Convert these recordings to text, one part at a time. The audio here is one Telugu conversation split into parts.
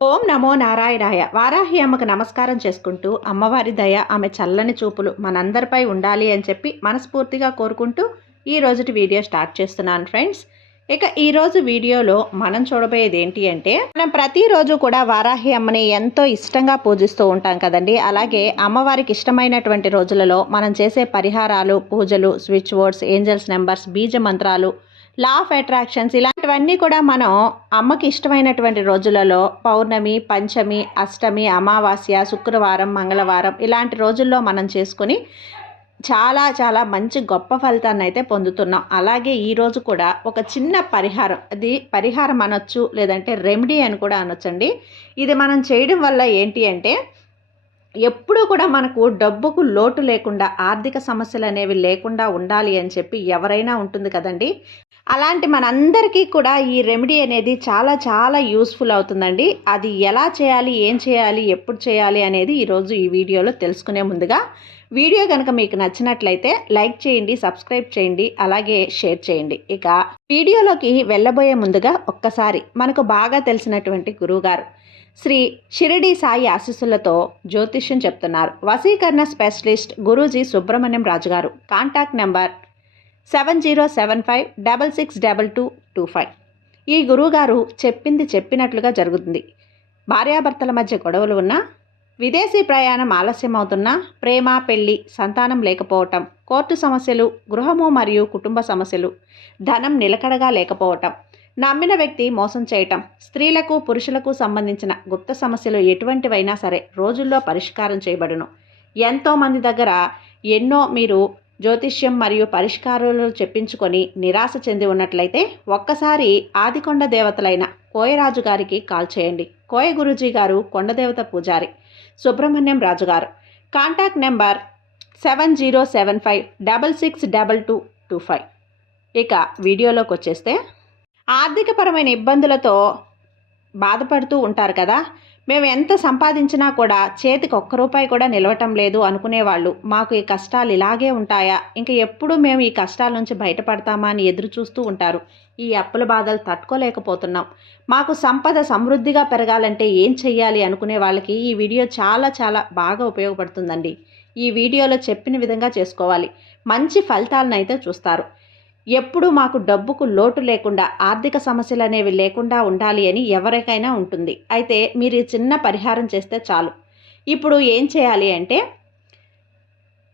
ఓం నమో నారాయణాయ. వారాహి అమ్మకు నమస్కారం చేసుకుంటూ అమ్మవారి దయ ఆమె చల్లని చూపులు మనందరిపై ఉండాలి అని చెప్పి మనస్ఫూర్తిగా కోరుకుంటూ ఈ రోజుటి వీడియో స్టార్ట్ చేస్తున్నాను ఫ్రెండ్స్. ఇక ఈరోజు వీడియోలో మనం చూడబోయేది ఏంటి అంటే మనం ప్రతిరోజు కూడా వారాహి అమ్మని ఎంతో ఇష్టంగా పూజిస్తూ ఉంటాం కదండి. అలాగే అమ్మవారికి ఇష్టమైనటువంటి రోజులలో మనం చేసే పరిహారాలు పూజలు స్విచ్ బోర్డ్స్ ఏంజల్స్ నెంబర్స్ బీజ మంత్రాలు లా ఆఫ్ అట్రాక్షన్స్ ఇలాంటివన్నీ కూడా మనం అమ్మకి ఇష్టమైనటువంటి రోజులలో పౌర్ణమి పంచమి అష్టమి అమావాస్య శుక్రవారం మంగళవారం ఇలాంటి రోజుల్లో మనం చేసుకొని చాలా చాలా మంచి గొప్ప ఫలితాన్ని అయితే పొందుతున్నాం. అలాగే ఈరోజు కూడా ఒక చిన్న పరిహారం అది పరిహారం అనొచ్చు లేదంటే రెమెడీ అని కూడా అనొచ్చండి. ఇది మనం చేయడం వల్ల ఏంటి అంటే ఎప్పుడూ కూడా మనకు డబ్బుకు లోటు లేకుండా ఆర్థిక సమస్యలు అనేవి లేకుండా ఉండాలి అని చెప్పి ఎవరైనా ఉంటుంది కదండి. అలాంటి మనందరికీ కూడా ఈ రెమెడీ అనేది చాలా చాలా యూస్ఫుల్ అవుతుందండి. అది ఎలా చేయాలి ఏం చేయాలి ఎప్పుడు చేయాలి అనేది ఈరోజు ఈ వీడియోలో తెలుసుకునే ముందుగా వీడియో కనుక మీకు నచ్చినట్లయితే లైక్ చేయండి సబ్స్క్రైబ్ చేయండి అలాగే షేర్ చేయండి. ఇక వీడియోలోకి వెళ్ళబోయే ముందుగా ఒక్కసారి మనకు బాగా తెలిసినటువంటి గురువుగారు శ్రీ షిరిడి సాయి ఆశీస్సులతో జ్యోతిష్యం చెప్తున్నారు. వసీకరణ specialist Guruji Subrahmanyam Raju garu contact number seven zero seven five double six double two two five. ఈ గురువుగారు చెప్పింది చెప్పినట్లుగా జరుగుతుంది. భార్యాభర్తల మధ్య గొడవలు ఉన్నా విదేశీ ప్రయాణం ఆలస్యం అవుతున్నా ప్రేమ పెళ్ళి సంతానం లేకపోవటం కోర్టు సమస్యలు గృహము మరియు కుటుంబ సమస్యలు ధనం నిలకడగా లేకపోవటం నమ్మిన వ్యక్తి మోసం చేయటం స్త్రీలకు పురుషులకు సంబంధించిన గుప్త సమస్యలు ఎటువంటివైనా సరే రోజుల్లో పరిష్కారం చేయబడును. ఎంతోమంది దగ్గర ఎన్నో మీరు జ్యోతిష్యం మరియు పరిష్కారాలు చెప్పించుకొని నిరాశ చెంది ఉన్నట్లయితే ఒక్కసారి ఆదికొండ దేవతలైన కోయరాజు గారికి కాల్ చేయండి. కోయ గురూజీ గారు కొండదేవత పూజారి. సుబ్రహ్మణ్యం రాజుగారు contact number seven zero seven five double six double two two five. ఇక వీడియోలోకి వచ్చేస్తే ఆర్థికపరమైన ఇబ్బందులతో బాధపడుతూ ఉంటారు కదా. మేము ఎంత సంపాదించినా కూడా చేతికి ఒక్క రూపాయి కూడా నిలవటం లేదు అనుకునేవాళ్ళు. మాకు ఈ కష్టాలు ఇలాగే ఉంటాయా? ఇంకా ఎప్పుడు మేము ఈ కష్టాల నుంచి బయటపడతామా అని ఎదురు చూస్తూ ఉంటారు. ఈ అప్పుల బాధలు తట్టుకోలేకపోతున్నాం. మాకు సంపద సమృద్ధిగా పెరగాలంటే ఏం చెయ్యాలి అనుకునే వాళ్ళకి ఈ వీడియో చాలా చాలా బాగా ఉపయోగపడుతుందండి. ఈ వీడియోలో చెప్పిన విధంగా చేసుకోవాలి. మంచి ఫలితాలను అయితే చూస్తారు. ఎప్పుడూ మాకు డబ్బుకు లోటు లేకుండా ఆర్థిక సమస్యలు అనేవి లేకుండా ఉండాలి అని ఎవరికైనా ఉంటుంది. అయితే మీరు ఈ చిన్న పరిహారం చేస్తే చాలు. ఇప్పుడు ఏం చేయాలి అంటే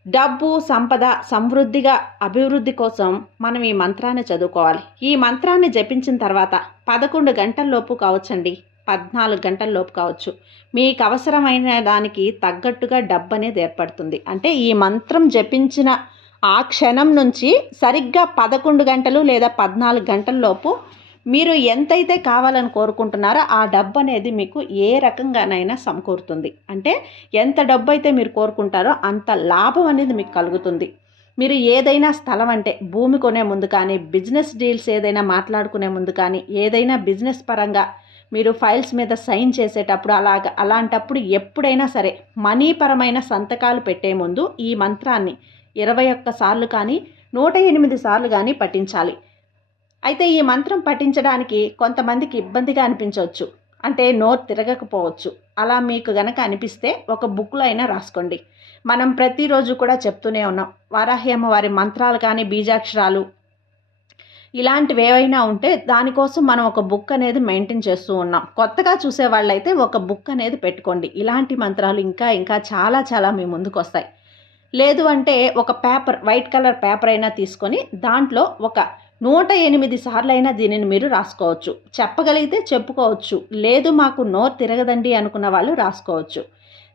డబ్బు సంపద సమృద్ధిగా అభివృద్ధి కోసం మనం ఈ మంత్రాన్ని చదువుకోవాలి. ఈ మంత్రాన్ని జపించిన తర్వాత పదకొండు గంటల్లోపు కావచ్చండి. పద్నాలుగు గంటల్లోపు కావచ్చు. మీకు అవసరమైన దానికి తగ్గట్టుగా డబ్బు అనేది ఏర్పడుతుంది. అంటే ఈ మంత్రం జపించిన ఆ క్షణం నుంచి సరిగ్గా పదకొండు గంటలు లేదా పద్నాలుగు గంటల లోపు మీరు ఎంతైతే కావాలని కోరుకుంటున్నారో ఆ డబ్బు అనేది మీకు ఏ రకంగానైనా సమకూరుతుంది. అంటే ఎంత డబ్బు అయితే మీరు కోరుకుంటారో అంత లాభం అనేది మీకు కలుగుతుంది. మీరు ఏదైనా స్థలం అంటే భూమి కొనే ముందు కానీ బిజినెస్ డీల్స్ ఏదైనా మాట్లాడుకునే ముందు కానీ ఏదైనా బిజినెస్ పరంగా మీరు ఫైల్స్ మీద సైన్ చేసేటప్పుడు అలాగ అలాంటప్పుడు ఎప్పుడైనా సరే మనీ పరమైన సంతకాలు పెట్టే ముందు ఈ మంత్రాన్ని ఇరవై ఒక్క సార్లు కానీ నూట ఎనిమిది సార్లు కానీ పఠించాలి. అయితే ఈ మంత్రం పఠించడానికి కొంతమందికి ఇబ్బందిగా అనిపించవచ్చు. అంటే నోరు తిరగకపోవచ్చు. అలా మీకు గనక అనిపిస్తే ఒక బుక్లో అయినా రాసుకోండి. మనం ప్రతిరోజు కూడా చెప్తూనే ఉన్నాం. వారాహ్యమ్మ వారి మంత్రాలు కానీ బీజాక్షరాలు ఇలాంటివి ఏవైనా ఉంటే దానికోసం మనం ఒక బుక్ అనేది మెయింటైన్ చేస్తూ ఉన్నాం. కొత్తగా చూసే వాళ్ళైతే ఒక బుక్ అనేది పెట్టుకోండి. ఇలాంటి మంత్రాలు ఇంకా ఇంకా చాలా చాలా మీ ముందుకు వస్తాయి లేదు అంటే ఒక పేపర్ వైట్ కలర్ పేపర్ అయినా తీసుకొని దాంట్లో ఒక నూట ఎనిమిది సార్లు అయినా దీనిని మీరు రాసుకోవచ్చు. చెప్పగలిగితే చెప్పుకోవచ్చు. లేదు మాకు నోరు తిరగదండి అనుకున్న వాళ్ళు రాసుకోవచ్చు.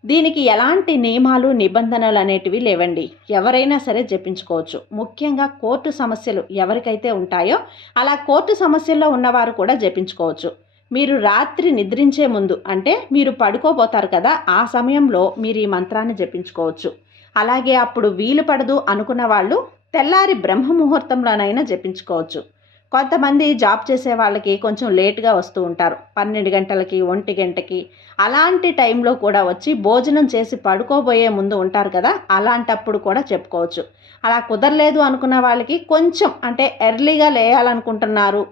దీనికి ఎలాంటి నియమాలు నిబంధనలు అనేటివి లేవండి. ఎవరైనా సరే జపించుకోవచ్చు. ముఖ్యంగా కోర్టు సమస్యలు ఎవరికైతే ఉంటాయో అలా కోర్టు సమస్యల్లో ఉన్నవారు కూడా జపించుకోవచ్చు. మీరు రాత్రి నిద్రించే ముందు అంటే మీరు పడుకోబోతారు కదా ఆ సమయంలో మీరు ఈ మంత్రాన్ని జపించుకోవచ్చు. అలాగే అప్పుడు వీలు పడదు అనుకున్న వాళ్ళు తెల్లారి బ్రహ్మ ముహూర్తంలోనైనా జపించుకోవచ్చు. కొంతమంది జాబ్ చేసే వాళ్ళకి కొంచెం లేట్గా వస్తూ ఉంటారు. పన్నెండు గంటలకి ఒంటి గంటకి అలాంటి టైంలో కూడా వచ్చి భోజనం చేసి పడుకోబోయే ముందు ఉంటారు కదా అలాంటప్పుడు కూడా చెప్పుకోవచ్చు. అలా కుదరలేదు అనుకున్న వాళ్ళకి కొంచెం అంటే ఎర్లీగా లేయాలనుకుంటున్నారు.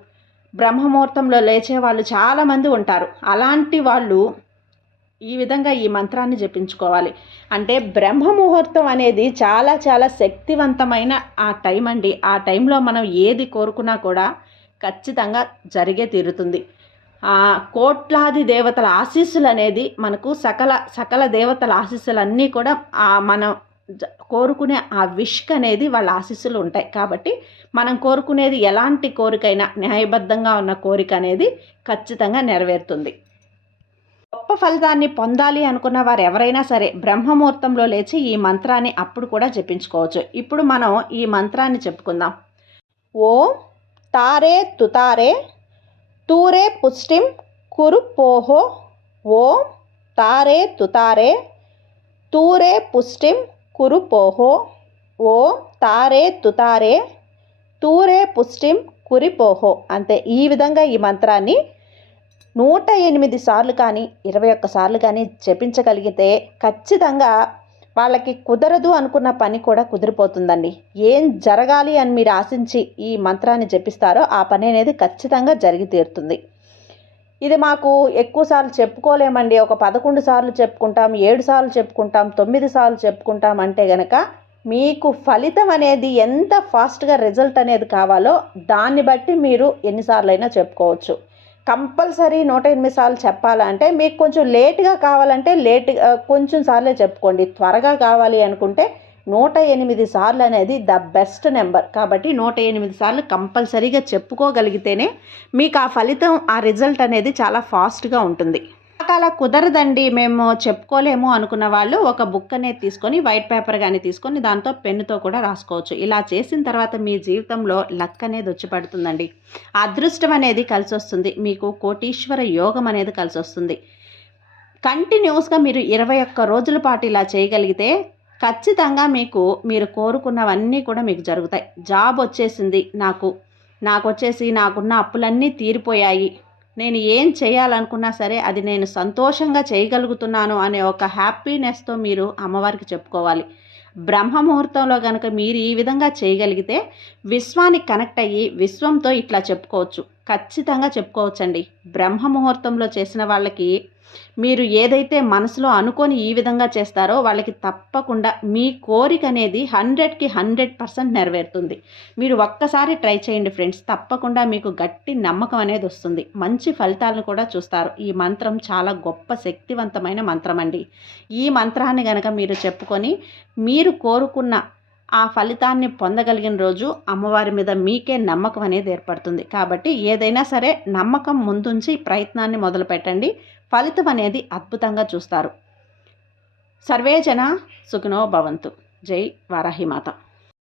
బ్రహ్మముహూర్తంలో లేచే వాళ్ళు చాలామంది ఉంటారు. అలాంటి వాళ్ళు ఈ విధంగా ఈ మంత్రాన్ని జపించుకోవాలి. అంటే బ్రహ్మ ముహూర్తం అనేది చాలా చాలా శక్తివంతమైన ఆ టైం అండి. ఆ టైంలో మనం ఏది కోరుకున్నా కూడా ఖచ్చితంగా జరిగే తీరుతుంది. కోట్లాది దేవతల ఆశీస్సులు అనేది మనకు సకల సకల దేవతల ఆశీస్సులు అన్నీ కూడా మనం కోరుకునే ఆ విష్క్ అనేది వాళ్ళ ఆశీస్సులు ఉంటాయి. కాబట్టి మనం కోరుకునేది ఎలాంటి కోరికైనా న్యాయబద్ధంగా ఉన్న కోరిక అనేది ఖచ్చితంగా నెరవేరుతుంది. గొప్ప ఫలితాన్ని పొందాలి అనుకున్న వారు ఎవరైనా సరే బ్రహ్మముహూర్తంలో లేచి ఈ మంత్రాన్ని అప్పుడు కూడా జపించుకోవచ్చు. ఇప్పుడు మనం ఈ మంత్రాన్ని చెప్పుకుందాం. ఓం తారే తుతారే తూరే పుష్టిం కురు పోహో. ఓం తారే తుతారే తూరే పుష్టిం కురు పోహో. ఓం తారే తుతారే తూరే పుష్టిం కురిపోహో అంతే ఈ విధంగా ఈ మంత్రాన్ని నూట ఎనిమిది సార్లు కానీ ఇరవై ఒక్క సార్లు కానీ జపించగలిగితే ఖచ్చితంగా వాళ్ళకి కుదరదు అనుకున్న పని కూడా కుదిరిపోతుందండి. ఏం జరగాలి అని మీరు ఆశించి ఈ మంత్రాన్ని జపిస్తారో ఆ పని అనేది ఖచ్చితంగా జరిగి తీరుతుంది. ఇది మాకు ఎక్కువ సార్లు చెప్పుకోలేమండి. ఒక పదకొండు సార్లు చెప్పుకుంటాం ఏడు సార్లు చెప్పుకుంటాం తొమ్మిది సార్లు చెప్పుకుంటాం అంటే గనక మీకు ఫలితం అనేది ఎంత ఫాస్ట్గా రిజల్ట్ అనేది కావాలో దాన్ని బట్టి మీరు ఎన్నిసార్లు అయినా చెప్పుకోవచ్చు. కంపల్సరీ నూట ఎనిమిది సార్లు చెప్పాలంటే మీకు కొంచెం లేట్గా కావాలంటే లేట్ కొంచెం సార్లే చెప్పుకోండి. త్వరగా కావాలి అనుకుంటే నూట ఎనిమిది సార్లు అనేది ద బెస్ట్ నెంబర్. కాబట్టి నూట ఎనిమిది సార్లు కంపల్సరీగా చెప్పుకోగలిగితేనే మీకు ఆ ఫలితం ఆ రిజల్ట్ అనేది చాలా ఫాస్ట్గా ఉంటుంది. అలా కుదరదండి మేము చెప్పుకోలేము అనుకున్న వాళ్ళు ఒక బుక్ అనేది తీసుకొని వైట్ పేపర్ కానీ తీసుకొని దాంతో పెన్నుతో కూడా రాసుకోవచ్చు. ఇలా చేసిన తర్వాత మీ జీవితంలో లక్ అనేది వచ్చి పడుతుందండి. అదృష్టం అనేది కలిసి వస్తుంది మీకు కోటీశ్వర యోగం అనేది కలిసి వస్తుంది కంటిన్యూస్గా మీరు ఇరవై ఒక్క రోజుల పాటు ఇలా చేయగలిగితే ఖచ్చితంగా మీకు మీరు కోరుకున్నవన్నీ కూడా మీకు జరుగుతాయి. జాబ్ వచ్చేసింది నాకు. నాకు వచ్చేసి నాకున్న అప్పులన్నీ తీరిపోయాయి. నేను ఏం చేయాలనుకున్నా సరే అది నేను సంతోషంగా చేయగలుగుతున్నాను అనే ఒక హ్యాపీనెస్తో మీరు అమ్మవారికి చెప్పుకోవాలి. బ్రహ్మ ముహూర్తంలో కనుక మీరు ఈ విధంగా చేయగలిగితే విశ్వానికి కనెక్ట్ అయ్యి విశ్వంతో ఇట్లా చెప్పుకోవచ్చు. ఖచ్చితంగా చెప్పుకోవచ్చండి. బ్రహ్మ ముహూర్తంలో చేసిన వాళ్ళకి మీరు ఏదైతే మనసులో అనుకొని ఈ విధంగా చేస్తారో వాళ్ళకి తప్పకుండా మీ కోరిక అనేది హండ్రెడ్కి హండ్రెడ్ పర్సెంట్ నెరవేరుతుంది. మీరు ఒక్కసారి ట్రై చేయండి ఫ్రెండ్స్. తప్పకుండా మీకు గట్టి నమ్మకం అనేది వస్తుంది. మంచి ఫలితాలను కూడా చూస్తారు. ఈ మంత్రం చాలా గొప్ప శక్తివంతమైన మంత్రం అండి. ఈ మంత్రాన్ని కనుక మీరు చెప్పుకొని మీరు కోరుకున్న ఆ ఫలితాన్ని పొందగలిగిన రోజు అమ్మవారి మీద మీకే నమ్మకం అనేది ఏర్పడుతుంది. కాబట్టి ఏదైనా సరే నమ్మకం ముందుంచి ప్రయత్నాన్ని మొదలు పెట్టండి ఫలితం అనేది అద్భుతంగా చూస్తారు. సర్వేజన సుఖినో భవంతు. జై వారాహిమాత